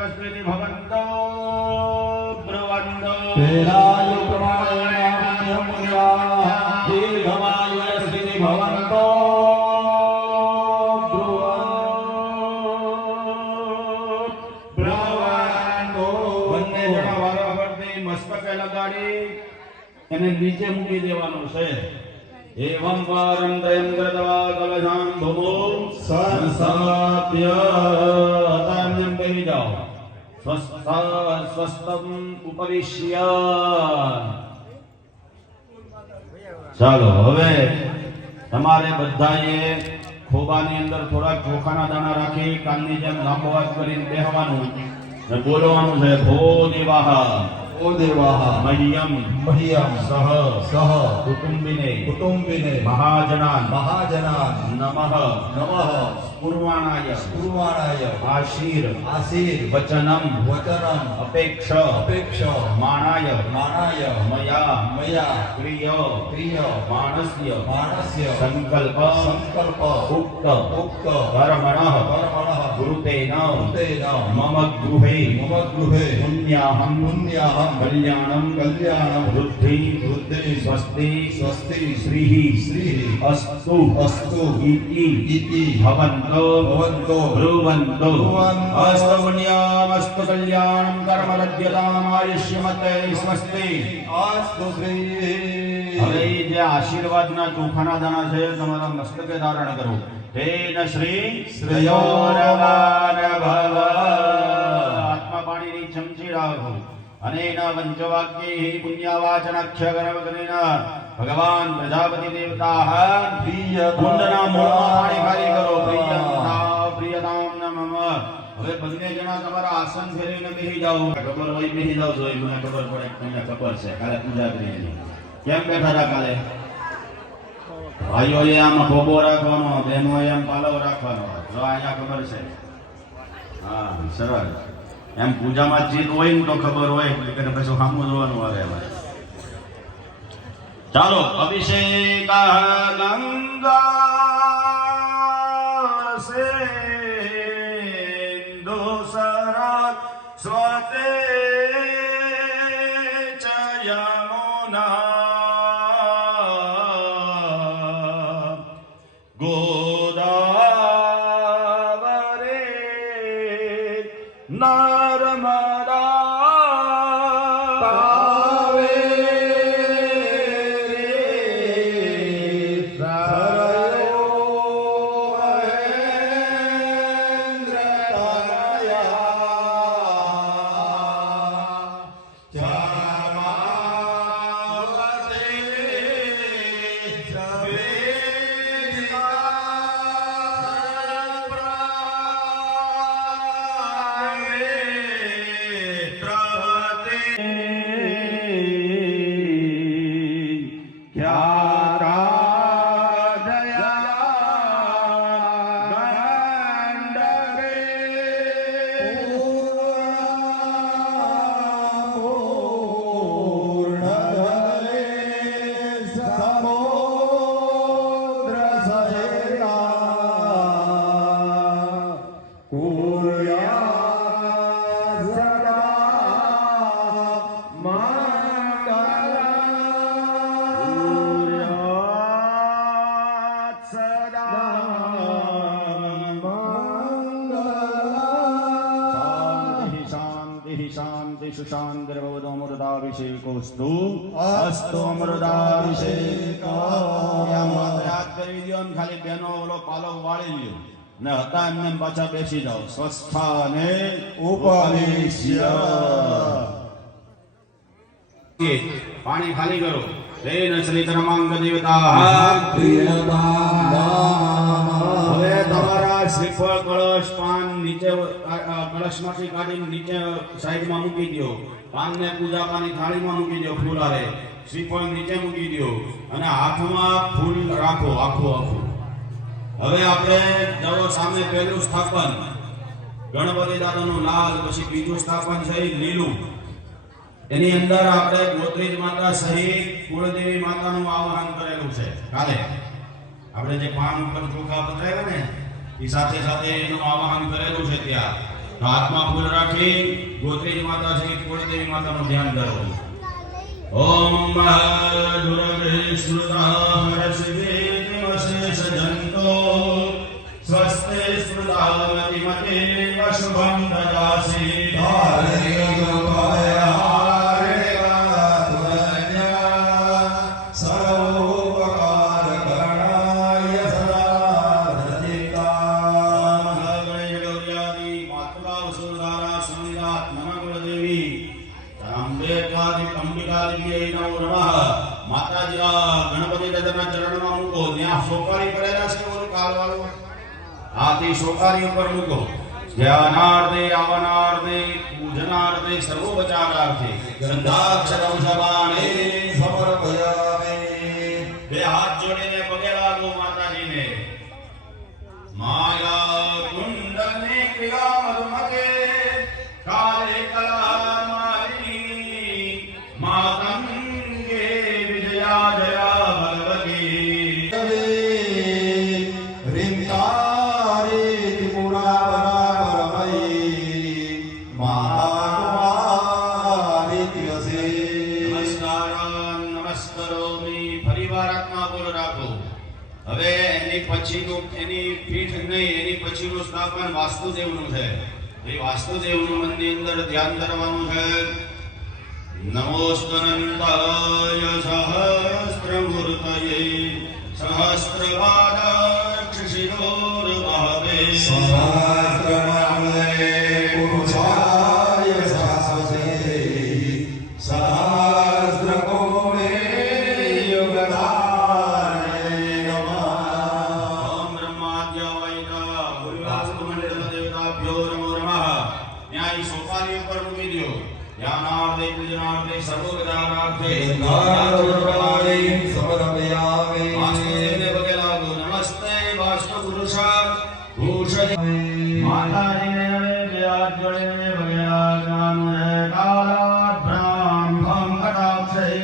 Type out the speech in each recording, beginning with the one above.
स्मृति भवन्तो ब्रुवन्तो तेनायु प्रमाणेन मुनिया दीर्घमायु स्मृति भवन्तो ब्रुवन्तो બંને જણા વારાફરતી મસ્તકે લગાડી અને નીચે મૂકી દેવાનું છે. एवं पारं त्रयं कृत्वा कलशां भूमौ संस्थाप्य ताम्यं बेहि जाओ स्वस्थं उपविश्य. ચાલો હવે તમારે બધાએ ખોબાની અંદર થોડા ચોખાના દાણા રાખી કાનની જેમ લાંબો વાત કરીને બેહવાનું અને બોલવાનું છે ભો દેવાહ ओ देवाः મહ્યમ मह्यं સહ सह કુટુંબિને कुटुम्बिने મહાજનાન महाजनान् નમઃ नमः પૂર્વાણાય पूर्वाणाय આશીર आसीर् વચનમ वचनम् અપેક્ષ अपेक्ष માણાય मानाय મયા मया પ્રિય प्रिय માણસ્ય मानस्य સંકલ્પ संकल्प ઉક્ત उक्त કર્મણઃ कर्मणः ગુરુતેન तेन મમ ગૃહે मम गृहे પુણ્યાહં पुण्याहं કલ્યાણમ कल्याणं વૃદ્ધિ वृद्धि સ્વસ્તિ स्वस्ति શ્રીઃ श्रीः અસ્તુ अस्तु ઇતિ इति ભવન્તો भवन्तो ब्रुवन्तो ब्रुवन्तो अस्तु पुण्यामस्तु कल्याणं कर्मरद्यताम् आयुष्यमते स्वस्ति. अस्तु श्रीः. હવે જે આશીર્વાદના ચોખાના દાણા છે તમારા મસ્તકે ધારણ કરો. તેન શ્રી શ્રેયોરવાન ભવ. આત્મા પાણીની ચમચી રાખો અને એના પંચવાક્યૈ પુણ્યવાચનાખ્ય ગણપતિન ભગવાન પ્રજાપતિ દેવતાઃ પ્રિય કુંડના મૂળમાં પાણી ખાલી કરો. પ્રિયતામ નમઃ. હવે બંને જણા તમારા આસન ફેરવીને બેસી જાઓ. ખબર હોય બેસી જાઓ છો, મને ખબર પડે તમને ખબર છે કાલે પૂજા કરી કેમ બેઠા હતા કાલે. ભાઈઓએ આમ ખોબો રાખવાનો, બહેનોએ આમ પાલવ રાખવાનો. જો અહીંયા ખબર છે. હા સરળ એમ પૂજામાં જીત હોય ને તો ખબર હોય કે પછી સામું જોવાનું આવે એમાં. ચાલો અભિષેક ગંગા સેન્દુ સરત સ્વતે ચ યમુના ગોદાવરે નર્મદા સુશાંતિર્ભવદોમૃતાભિષેકોસ્તુ અસ્તુ અમૃતાભિષેકાય. યાદ કરી લ્યો ને ખાલી બેનો ઓલો પાલવ વાળી લ્યો ને હતા એમને પાછા બેસી જાઓ. સ્વસ્થાને ઉપવિશ્ય. પાણી ખાલી કરો. તેન શ્રી ધર્માંગ દેવતા. હવે તમારા શ્રીફળ કળશ પાન નીચે કળશમાંથી કાઢીને નીચે સાઈડમાં મૂકી દો. પાનને પૂજા પાની થાળીમાં મૂકી દો. ફૂલ આરે શ્રીફળ નીચે મૂકી દો અને હાથમાં ફૂલ રાખો આખું. હવે આપણે જવો સામે પહેલું સ્થાપન ગણપતિ દાદાનું લાલ, પછી બીજું સ્થાપન છે લીલું. એની અંદર આપણે ગોત્રીજ માતા સહિત કુળદેવી માતાનું આવાહન કરેલું છે. કાલે આપણે જે પાન ઉપર ચોખા પધરાવ્યા ને એ સાથે સાથે એનું આવાહન કરેલું છે ત્યાં. તો હાથમાં ફૂલ રાખી ગોત્રીજ માતા સહિત કુળદેવી માતાનું ધ્યાન ધરો. ઓમ મહાદુર્ગે સ્મૃતારસિવેતિમશેષજંતો સ્વસ્તે સ્મૃતામતિમતે શુભં દદાસી. માતાજી આ ગણપતિ દાદાના ચરણમાં મૂકો. ત્યાં સોપારી કરેલા છે ઓલું કાલવાળું, આથી સોપારી ઉપર મૂકો. ધ્યાનાર્થે આવનાર્થે પૂજનાર્થે સર્વોપચારાર્થે સંધાક્ષરમ સબાણે સમર્પયામિ. બે હાથ જોડીને પગે લાગો માતાજીને. માયા કુંડને ક્રિયા મધુમતે કાલે કલા મારી માતંગે વિજયા જયા ભગવતી. રીમતારે ત્રિપુરા પરમયી મહાકુમારી દિવસે. નમસ્કારાન નમસ્કરોમિ. ફરીવાર આત્મા બોલ રાખો. હવે એની પછીનું એની પીઠ નહીં, એની પછીનું સ્થાપન વાસ્તુદેવનું છે. એ વાસ્તુદેવનું મનની અંદર ધ્યાન ધરવાનું છે. નમોસ્તનંતાય સહસ્રમૂર્તયે સહસ્રપાદાક્ષિશિરોર્ભાવે સહસ્રનામે પુરુષાય શાશ્વતે સહસ્રકોણે યુગધારણે નમઃ. ઓમ બ્રહ્માદ્યવૈતા વાસ્તુમંડળ દેવતાભ્યો નમો નમઃ. ન્યાય સોપારી ઉપર મૂકી દો. ધ્યાનાર્થે પૂજનાર્થે સર્વોપચારાર્થે સમર્પયામિ. વાસ્તુદેવને પગે લાગો. નમસ્તે વાસ્તુ પુરુષા ભૂષણ. માતાજીને બે હાથ જોડીને પગે લાગવાનું છે. કાલાભ્રામ કટાક્ષૈ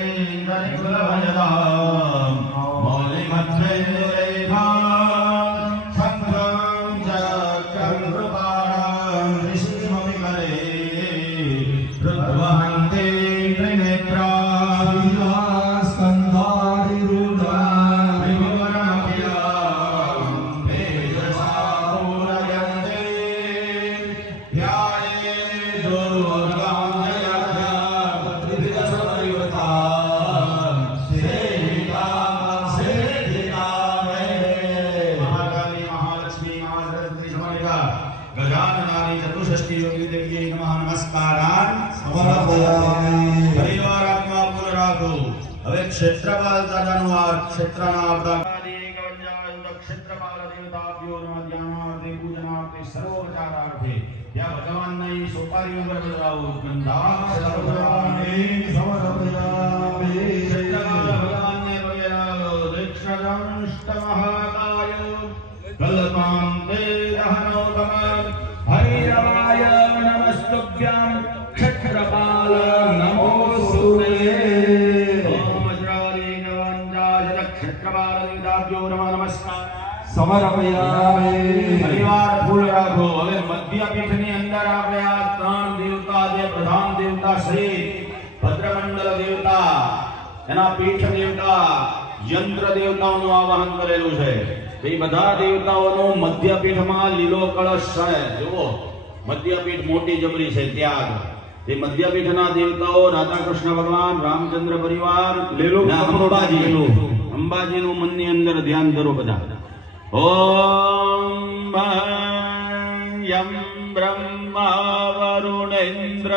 કુલભજતામ મૌલિમધ્વૈરેખામ સંઘ્રમ ચક્રમ કૃપાણામ ઋષિમપि કરે રુદ્રવહન્તે ત્રિનેત્રાં સ્કંધારિરૂઢાં વિભુવનમભ્યાં તેજસા પૂરયન્તે ધ્યાયે દુર્ગાં જયાભ્યાં ત્રિદશપરિવર્તાં સેવિકાં સેવિકાં મહાકાલી મહાલક્ષ્મી મહાસરસ્વતી સમયિકા ગજાનનારી ચતુષ્ષષ્ઠી યોગી દેવી નમઃ. નમસ્કારાન સમર્પયામિ. પરિવાર આત્મા પૂર્ણ રાખો. હવે ક્ષેત્રપાલ દાદાનું આ ક્ષેત્રના આપણા ક્ષેત્રપાલ દેવતાભ્યો નમઃ. ધ્યાનાર્થે પૂજનાર્થે સર્વોપચારાર્થે ત્યાં ભગવાનની સોપારી ઉપર બદલાવો. ગંધાક્ષરપુરાણે સમર્પયામિ. ક્ષેત્રપાલ ભગવાનને પગે લાગો. દક્ષદંષ્ટમહાકાય કલ્પાંતે દહનોપમં ભૈરવાય નમસ્તુભ્યં ક્ષેત્રપાલ નમોસ્તુતે. ઓમ વજ્રાલી નવંજાય ક્ષેત્રપાલ દેવતાભ્યો નમઃ. નમસ્કાર. સમર્પયામિ. પરિવાર ફૂલ રાખો. હવે મધ્ય પીઠની અંદર આપણે આ ત્રણ દેવતા, જે પ્રધાન દેવતા શ્રી ભદ્રમંડળ દેવતા, એના પીઠ દેવતા, યંત્ર દેવતાઓનું આવાહન કરેલું છે. એ બધા દેવતાઓનો મધ્ય પીઠમાં લીલો કળશ છે. જુઓ, મધ્ય પીઠ મોટી જબરી છે. ત્યાગ તે મધ્ય પીઠના દેવતાઓ રાધા કૃષ્ણ ભગવાન, રામચંદ્ર પરિવાર, અંબાજીનું મનની અંદર ધ્યાન ધરો બધા. ઓમ યમ બ્રહ્મા વરુણેન્દ્ર